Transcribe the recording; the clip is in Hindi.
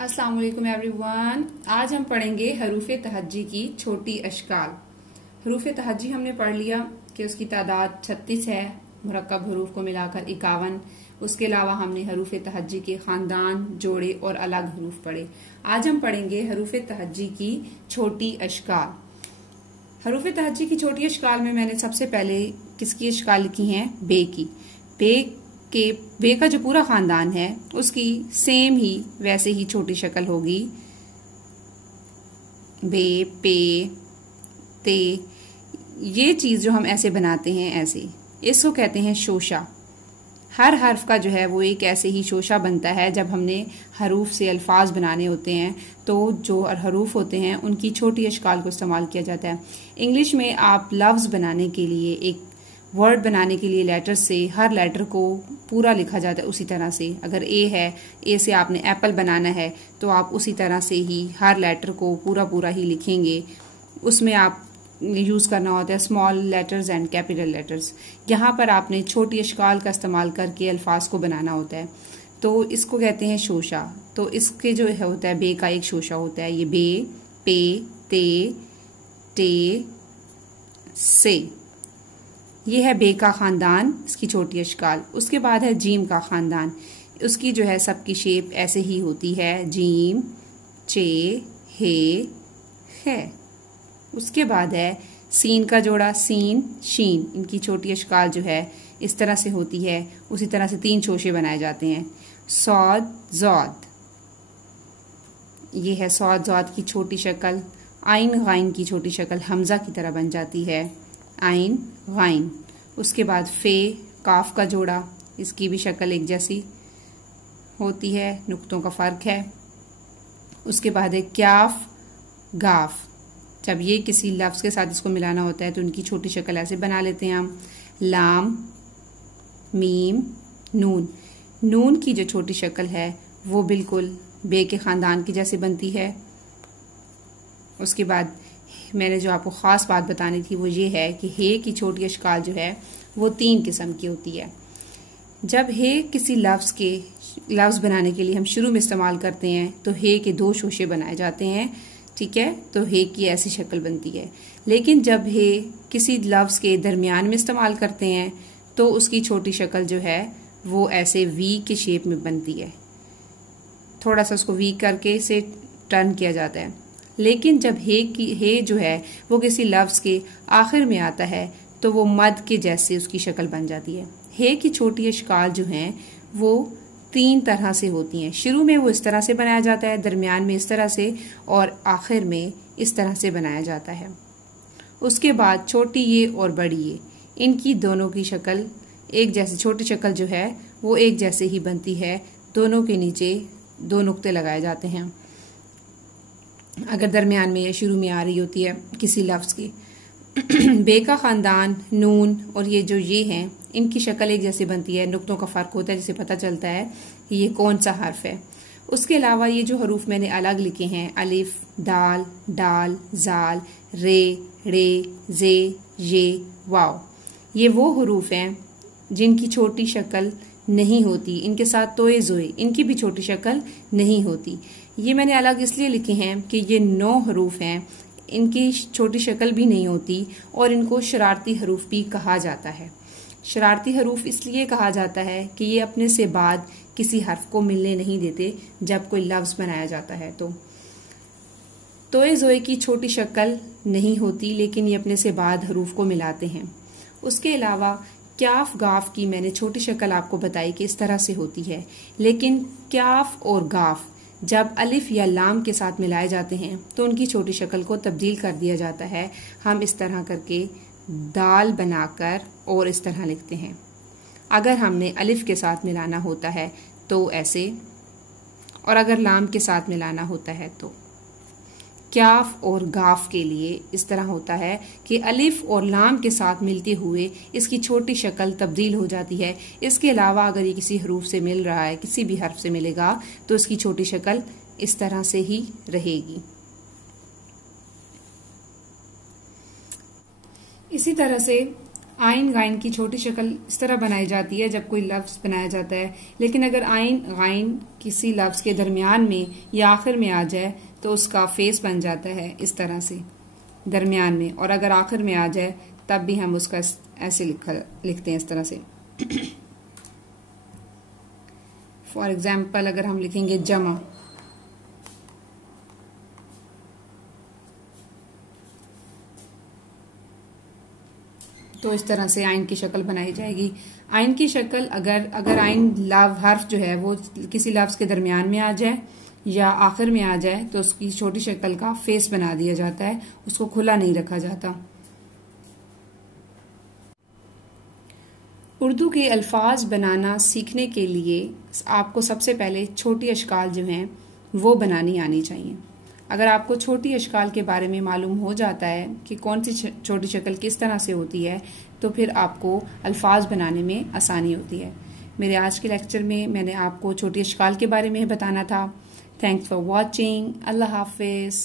अस्सलाम वालेकुम एवरीवन। आज हम पढ़ेंगे हरूफ तहज्जी की छोटी अशकाल। हरूफ तहज्जी हमने पढ़ लिया कि उसकी तादाद 36 है, मुरक्कब हरूफ को मिलाकर 51। उसके अलावा हमने हरूफ तहज्जी के खानदान, जोड़े और अलग हरूफ पढ़े। आज हम पढ़ेंगे हरूफ तहज्जी की छोटी अशकाल। हरूफ तहज्जी की छोटी अशकाल में मैंने सबसे पहले किसकी अशकाल लिखी है? बे की। बे का जो पूरा खानदान है उसकी सेम ही वैसे ही छोटी शक्ल होगी। बे, पे, ते, ये चीज जो हम ऐसे बनाते हैं, ऐसे इसको कहते हैं शोशा। हर हर्फ का जो है वो एक ऐसे ही शोशा बनता है। जब हमने हरूफ से अल्फाज बनाने होते हैं तो जो हरूफ होते हैं उनकी छोटी अशकाल को इस्तेमाल किया जाता है। इंग्लिश में आप लफ्ज बनाने के लिए, एक वर्ड बनाने के लिए लेटर से हर लेटर को पूरा लिखा जाता है उसी तरह से। अगर ए है, ए से आपने एप्पल बनाना है तो आप उसी तरह से ही हर लेटर को पूरा ही लिखेंगे। उसमें आप यूज करना होता है small letters and capital letters. यहाँ पर आपने छोटी अशकाल का इस्तेमाल करके अल्फाज को बनाना होता है, तो इसको कहते हैं शोशा। तो इसके जो होता है बे का एक शोशा होता है, ये बे, पे, ते, टे, से। ये है बे का खानदान, इसकी छोटी अशकाल। उसके बाद है जीम का खानदान। उसकी जो है सबकी शेप ऐसे ही होती है, जीम, चे, हे, है। उसके बाद है सीन का जोड़ा, सीन, शीन। इनकी छोटी अशकाल जो है इस तरह से होती है। उसी तरह से 3 शोशे बनाए जाते हैं, सौद, जौद। ये है सौद, जौद की छोटी शक्ल। आइन, गाइन की छोटी शक्ल हमजा की तरह बन जाती है, आइन, गाइन। उसके बाद फे, काफ का जोड़ा, इसकी भी शक्ल एक जैसी होती है, नुक्तों का फर्क है। उसके बाद है क्याफ, गाफ। जब ये किसी लफ्ज के साथ इसको मिलाना होता है तो उनकी छोटी शक्ल ऐसे बना लेते हैं हम, लाम, मीम, नून। नून की जो छोटी शक्ल है वो बिल्कुल बे के खानदान की जैसे बनती है। उसके बाद मैंने जो आपको खास बात बतानी थी वो ये है कि हे की छोटी अशकाल जो है वो 3 किस्म की होती है। जब हे किसी लफ्ज बनाने के लिए हम शुरू में इस्तेमाल करते हैं तो हे के 2 शोशे बनाए जाते हैं, ठीक है, तो हे की ऐसी शक्ल बनती है। लेकिन जब हे किसी लफ्ज के दरमियान में इस्तेमाल करते हैं तो उसकी छोटी शक्ल जो है वो ऐसे वी के शेप में बनती है। थोड़ा सा उसको वी करके इसे टर्न किया जाता है। लेकिन जब हे जो है वो किसी लफ्ज के आखिर में आता है तो वो मद के जैसे उसकी शक्ल बन जाती है। हे की छोटी अशकाल जो हैं वो 3 तरह से होती हैं। शुरू में वो इस तरह से बनाया जाता है, दरमियान में इस तरह से और आखिर में इस तरह से बनाया जाता है। उसके बाद छोटी ये और बड़ी ये, इनकी दोनों की शक्ल एक जैसी, छोटी शक्ल जो है वो एक जैसे ही बनती है। दोनों के नीचे 2 नुक्ते लगाए जाते हैं अगर दरमियान में या शुरू में आ रही होती है किसी लफ्ज की। बे का खानदान, नून और ये जो ये हैं, इनकी शक्ल एक जैसी बनती है, नुक्तों का फर्क होता है जिससे पता चलता है कि ये कौन सा हर्फ है। उसके अलावा ये जो हरूफ मैंने अलग लिखे हैं, अलिफ, दाल, डाल, जाल, रे, रे, जे, ये, वाव, ये वो हरूफ हैं जिनकी छोटी शक्ल नहीं होती। इनके साथ तोए जोए, इनकी भी छोटी शक्ल नहीं होती। ये मैंने अलग इसलिए लिखे हैं कि ये 9 हरूफ हैं, इनकी छोटी शक्ल भी नहीं होती और इनको शरारती हरूफ भी कहा जाता है। शरारती हरूफ इसलिए कहा जाता है कि ये अपने से बाद किसी हर्फ को मिलने नहीं देते जब कोई लफ्ज बनाया जाता है। तो तोए जोए की छोटी शक्ल नहीं होती लेकिन ये अपने से बाद हरूफ को मिलाते हैं। उसके अलावा क्याफ, गाफ की मैंने छोटी शक्ल आपको बताई कि इस तरह से होती है। लेकिन क्याफ और गाफ जब अलिफ या लाम के साथ मिलाए जाते हैं तो उनकी छोटी शक्ल को तब्दील कर दिया जाता है। हम इस तरह करके दाल बनाकर और इस तरह लिखते हैं। अगर हमने अलिफ के साथ मिलाना होता है तो ऐसे, और अगर लाम के साथ मिलाना होता है तो क्याफ और गाफ के लिए इस तरह होता है कि अलिफ और लाम के साथ मिलते हुए इसकी छोटी शक्ल तब्दील हो जाती है। इसके अलावा अगर ये किसी हरूफ से मिल रहा है, किसी भी हर्फ से मिलेगा, तो इसकी छोटी शक्ल इस तरह से ही रहेगी। इसी तरह से आइन गाइन की छोटी शक्ल इस तरह बनाई जाती है जब कोई लफ्ज बनाया जाता है, लेकिन अगर आइन गाइन किसी लफ्ज के दरमियान में या आखिर में आ जाए तो उसका फेस बन जाता है इस तरह से दरमियान में, और अगर आखिर में आ जाए तब भी हम उसका ऐसे लिखते हैं इस तरह से। फॉर एग्जाम्पल अगर हम लिखेंगे जमा, तो इस तरह से आइन की शक्ल बनाई जाएगी। आइन की शक्ल अगर आइन हर्फ जो है वो किसी लफ्ज के दरमियान में आ जाए या आखिर में आ जाए तो उसकी छोटी शक्ल का फेस बना दिया जाता है, उसको खुला नहीं रखा जाता। उर्दू के अल्फाज बनाना सीखने के लिए आपको सबसे पहले छोटी अशकाल जो हैं वो बनानी आनी चाहिए। अगर आपको छोटी अशकाल के बारे में मालूम हो जाता है कि कौन सी छोटी शक्ल किस तरह से होती है, तो फिर आपको अल्फाज बनाने में आसानी होती है। मेरे आज के लेक्चर में मैंने आपको छोटी अशकाल के बारे में बताना था। Thanks for watching. अल्लाह हाफिज़।